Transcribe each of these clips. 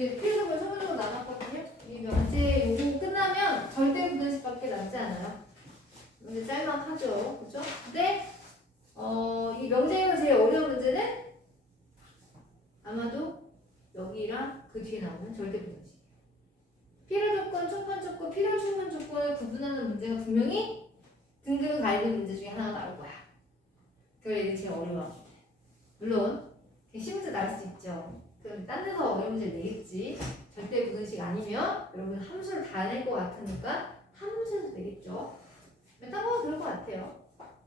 이제 필요적으로 소문으로 나눴거든요. 이 명제 요거 끝나면 절대 부등식밖에 남지 않아요. 문제 짤막하죠, 그렇죠? 근데 이 명제에서 제일 어려운 문제는 아마도 여기랑 그 뒤에 나오는 절대 부등식. 필요 조건, 충분 조건, 필요 충분 조건을 구분하는 문제가 분명히 등급을 가리는 문제 중에 하나가 나올 거야. 그래 이게 제일 어려워. 물론 쉬운 문제 나올 수 있죠. 그럼 딴 데서 어려운 문제를 내겠지. 절대 부등식 아니면 여러분 함수를 다 낼 것 같으니까 함수에서 내겠죠. 딴 거는 그럴 것 같아요.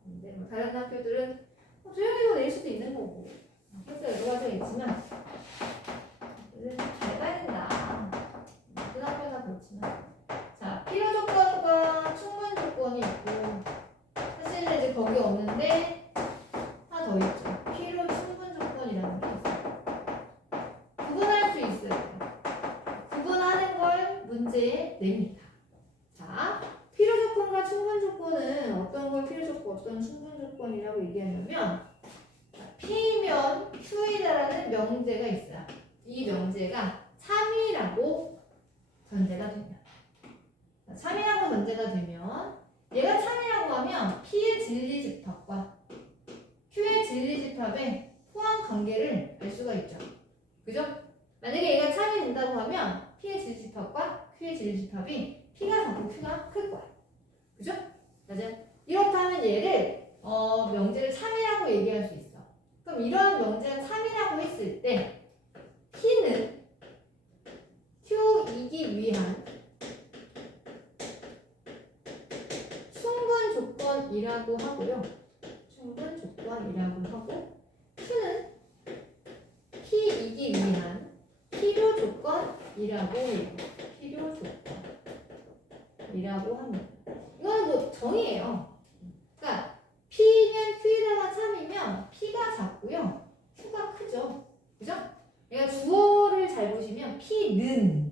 근데 뭐 다른 학교들은 조용히도 낼 수도 있는 거고. 그래서 여러 가지가 있지만 잘 봐야 된다. 그 학교나 그렇지만. 자, 필요 조건과 충분 조건이 있고 사실은 이제 거기 없는데 하나 더 있죠. 필요 충분 조건이라는 게 있어요. 구분할 수 있어요. 구분하는 걸 문제에 냅니다. 자, 필요 조건과 충분 조건은 어떤 걸 필요 조건, 어떤 충분 조건이라고 얘기하냐면 P면 Q이다라는 명제가 있어요. 이 명제가 참이라고 전제가 되면 참이라고 전제가 되면 얘가 참이라고 하면 P의 진리집합과 Q의 진리집합의 포함 관계를 알 수가 있죠. 그죠? 만약에 얘가 참이 된다고 하면 P의 진리집합과 Q의 진리집합이 P가 작고 Q가 클 거야. 그죠? 맞아요? 이렇다면 얘를 명제를 참이라고 얘기할 수 있어. 그럼 이런 명제가 참이라고 했을 때 P는 Q이기 위한 충분 조건이라고 하고요. 충분 조건이라고 하고 Q는 P이기 위한 필요 조건이라고 해요. 필요 조건이라고 합니다. 이거는 뭐 정의예요. 그러니까 P면 Q에다가 참이면 P가 작고요. Q가 크죠. 그죠? 그러니까 주어를 잘 보시면 P는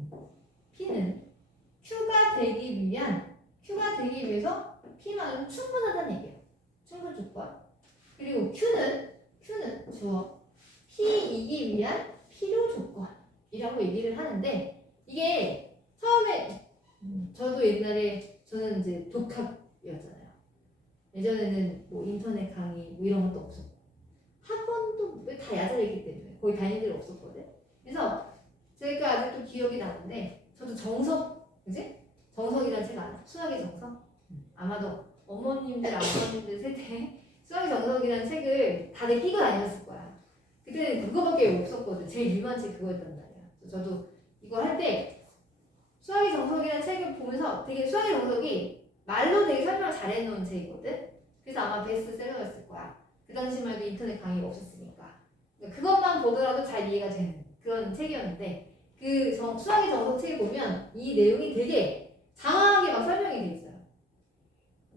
Q가 되기 위해서 P만은 충분하다는 얘기예요. 충분 조건. 그리고 Q는 주어 P이기 위한 필요 조건이라고 얘기를 하는데 이게 처음에 저도 옛날에 저는 이제 독학이었잖아요. 예전에는 뭐 인터넷 강의 뭐 이런 것도 없었고 학원도 다 야자였기 때문에 거의 다닐 일 없었거든. 그래서 제가 아직도 기억이 나는데 저도 정석, 그지? 정석이라는 책 알아? 수학의 정석? 아마도 어머님들, 아버님들 세대 수학의 정석이라는 책을 다들 끼고 다녔을 거야. 그때는 그거밖에 없었거든. 제일 유명한 책이 그거였단 말이야. 저도 이거 할 때 수학의 정석이라는 책을 보면서 되게 수학의 정석이 말로 되게 설명을 잘 해놓은 책이거든. 그래서 아마 베스트셀러였을 거야. 그 당시만 해도 인터넷 강의가 없었으니까. 그것만 보더라도 잘 이해가 되는 그런 책이었는데 그 수학의 정석 책을 보면 이 내용이 되게 장황하게 막 설명이 돼 있어요.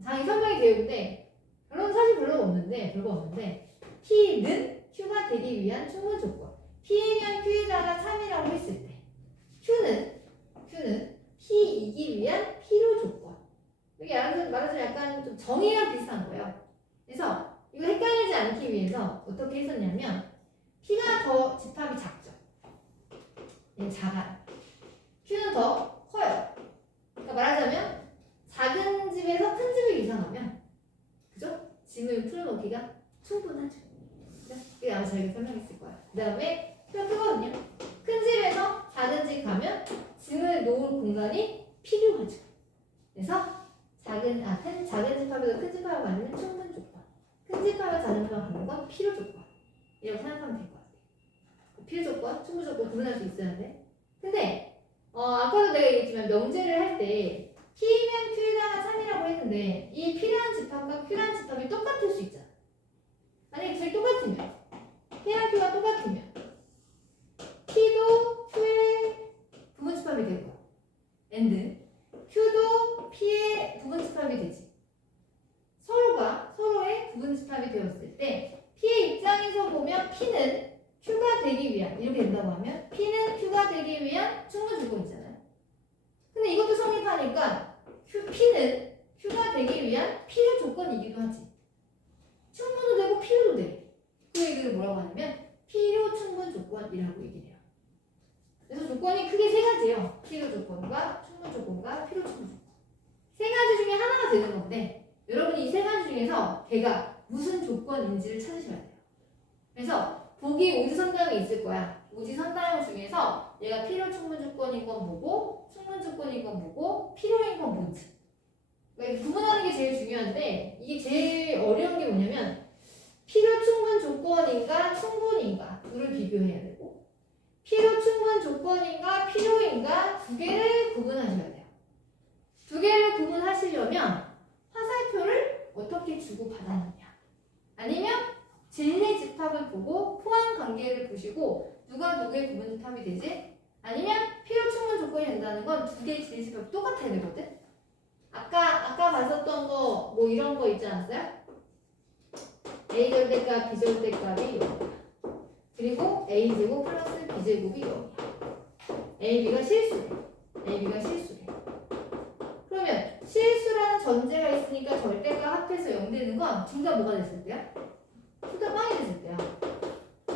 장이 설명이 되어 있는데 결론은 사실 별거 없는데 P는 Q가 되기 위한 충분 조건. P면 Q에다가 참이라고 했을 때 Q는 P이기 위한 필요 조건. 이게 말하자면 약간 좀 정의랑 비슷한 거예요. 그래서 이거 헷갈리지 않기 위해서 어떻게 했었냐면 P가 더 집합이 작죠. 얘는 작아요. Q는 더 커요. 그러니까 말하자면 작은 집에서 큰 집을 이상하면 그죠? 짐을 풀어놓기가 충분하죠. 이게 아마 저희가 설명했을 거야. 그 다음에 Q가 크거든요. 큰 집에서 작은 집 가면 짐을 놓을 공간이 필요하죠. 그래서 작은 집합에서 큰 집합을 만드는 충분 조건. 큰 집합에서 작은 집합을 갖는 건 필요 조건. 이라고 생각하면 될 것 같아요. 필요 조건, 충분 조건 구분할 수 있어야 돼. 근데 아까도 내가 얘기했지만 명제를 할 때 P면 Q에다가 참이라고 했는데 이 P라는 집합과 Q라는 집합이 똑같을 수 있잖아. 만약에 둘이 똑같으면 P랑 Q가 똑같으면 P도 Q의 부분 집합이 될 거야. and Q도 P의 부분 집합이 되지. 서로의 부분 집합이 되었을 때 P의 입장에서 보면 P는 Q가 되기 위한 이렇게 된다고 하면 P는 Q가 되기 위한 충분 조건이잖아요. 근데 이것도 성립하니까 P는 Q가 되기 위한 필요 조건이기도 하지. 충분도 되고 필요도 돼. 그 얘기를 뭐라고 하냐면 필요 충분 조건이라고 얘기를 해요. 그래서 조건이 크게 세 가지예요. 필요 조건과 충분 조건과 필요 충분 조건. 세 가지 중에 하나가 되는 건데 여러분이 이 세 가지 중에서 걔가 무슨 조건인지를 찾으셔야 돼요. 그래서 보기 오지선다형이 있을 거야. 오지선다형 중에서 얘가 필요 충분 조건인 건 뭐고 충분 조건인 건 뭐고 필요인 건 뭔지. 그러니까 구분하는 게 제일 중요한데 이게 제일 어려운 게 뭐냐면 필요 충분 조건인가 충분인가 둘을 비교해야 되고 필요 충분 조건인가 필요인가 두 개를 구분하셔야 돼요. 두 개를 구분하시려면 화살표를 어떻게 주고 받았느냐 아니면 진리 집합을 보고 포함 관계를 보시고 누가 누구의 구분 집합이 되지? 아니면 필요 충분 조건이 된다는 건 두 개의 진리 집합이 똑같아야 되거든? 아까 봤었던 거 뭐 이런 거 있지 않았어요? A 절대값, B 절대값이 0이야. 그리고 A제곱 플러스 B제곱이 0이야. AB가 실수래. AB가 실수래. 그러면 실수라는 전제가 있으니까 절대값 합해서 0 되는 건 둘 다 뭐가 됐을 때야? 둘 다 빵이 됐을 때야.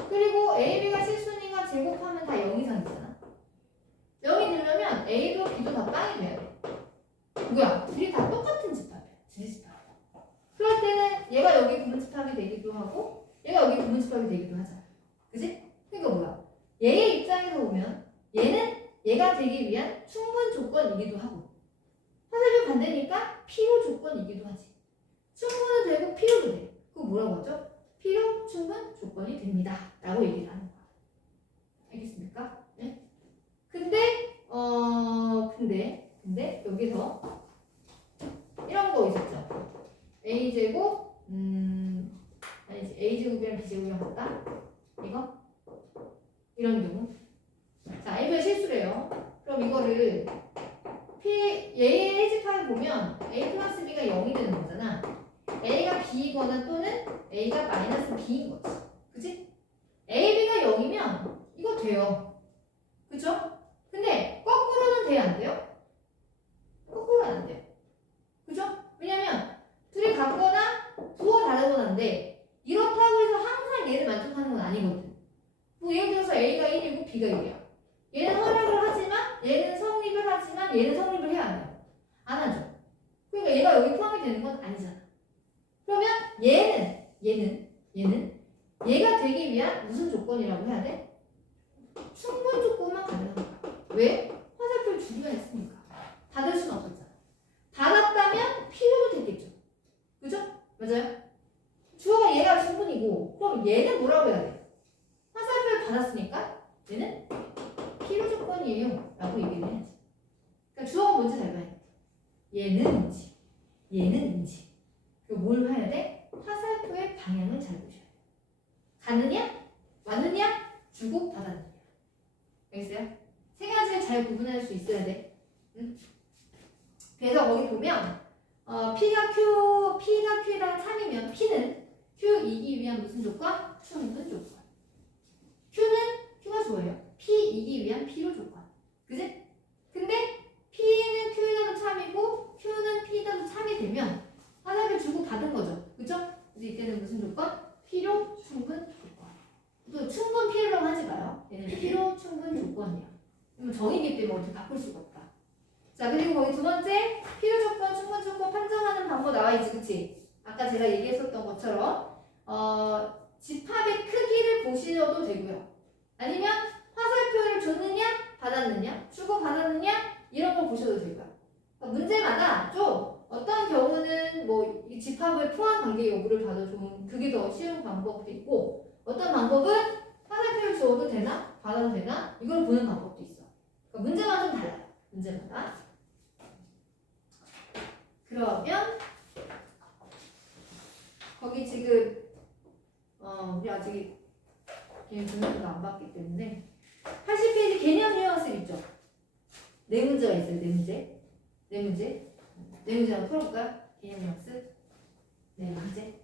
그리고 AB가 실수니까 제곱하면 다 0 이상이잖아. 0이 되려면 A도 B도 다 빵이 돼야 돼. 뭐야? 둘이 다 똑같은 집합이야. 진리 집합. 그럴 때는 얘가 여기 구분 집합이 되기도 하고 얘가 여기 구분 집합이 되기도 하잖아. 그지? 그러니까 뭐야? 얘의 입장에서 보면 얘는 얘가 되기 위한 충분 조건이기도 하고 화살표 반대니까 필요 조건이기도 하지. 충분은 되고 필요도 돼. 그거 뭐라고 하죠? 필요 충분 조건이 됩니다. 라고 얘기를 하는 거야. 알겠습니까? 네? 근데 여기서 이런 거 있었죠. A제곱 아니지 A제곱이랑 B제곱이랑 같다? 이거? 이런 경우 자 A가 실수래요. 그럼 이거를 얘의 해집합을 보면 A 플러스 B가 0이 되는 거잖아. A가 B이거나 또는 A가 마이너스 B인 거지. 그치? A, B가 0이면 이거 돼요. 그쵸? 근데 거꾸로는 돼야 안 돼요? 거꾸로는 안 돼요. 그죠? 왜냐면 둘이 같거나 부호 다르거나 한데 이렇다고 해서 항상 얘를 만족하는 건 아니거든. 뭐 예를 들어서 A가 1이고 B가 1이야. 얘는 허락을 하지만 얘는 성립을 하지만 얘는 성립을 해야 안 해요. 안 하죠. 그러니까 얘가 여기 포함이 되는 건 아니잖아. 그러면 얘는 얘가 되기 위한 무슨 조건이라고 해야 돼? 충분 조건만 가능한 거야. 왜? 화살표를 주기만 했으니까. 닫을 수는 없었잖아. 닫았다면 필요도 됐겠죠. 그죠? 맞아요? 주어가 얘가 충분이고 그럼 얘는 뭐라고 해야 돼? 화살표를 닫았으니까 얘는 필요 조건이에요 라고 얘기를 해야지. 그러니까 주어가 뭔지 잘 봐야 돼. 얘는 인지 그리고 뭘 해야 돼? 화살표의 방향을 잘 보셔야 돼. 갔느냐? 왔느냐? 주고 받았느냐. 알겠어요? 세 가지를 잘 구분할 수 있어야 돼. 응? 그래서 거기 보면 P가 Q에다가 3이면 P는 Q이기 위한 무슨 조건? 충분 조건. Q가 주어예요. P이기 위한 필요 조건. 그지? 근데 P는 Q에다도 참이고 Q는 P에다도 참이 되면 화살표 주고 받은 거죠. 그죠? 그래서 이때는 무슨 조건? 필요 충분 조건. 또 충분 필요라고 하지 마요. 얘는 필요 충분 조건이야. 이건 정의기 때문에 어떻게 바꿀 수가 없다. 자, 그리고 거기 두 번째 필요 조건, 충분 조건 판정하는 방법 나와 있지, 그치? 아까 제가 얘기했었던 것처럼 집합의 크기를 보시셔도 되고요. 아니면 화살표를 줬느냐, 받았느냐, 주고 받았느냐 이런 거 보셔도 되고요. 그러니까 문제마다 좀 어떤 경우는 뭐 이 집합을 포함 관계 여부를 봐도 좀 그게 더 쉬운 방법도 있고 어떤 방법은 화살표를 주어도 되나, 받아도 되나 이걸 보는 방법도 있어. 그러니까 문제마다 좀 달라요. 문제마다. 그러면 거기 지금 우리 아직 개념 분석도 안 봤기 때문에 80페이지 개념 유형학습 있죠? 네 문제가 있어요. 네 문제 한번 풀어볼까요? 개념 유형학습 네 문제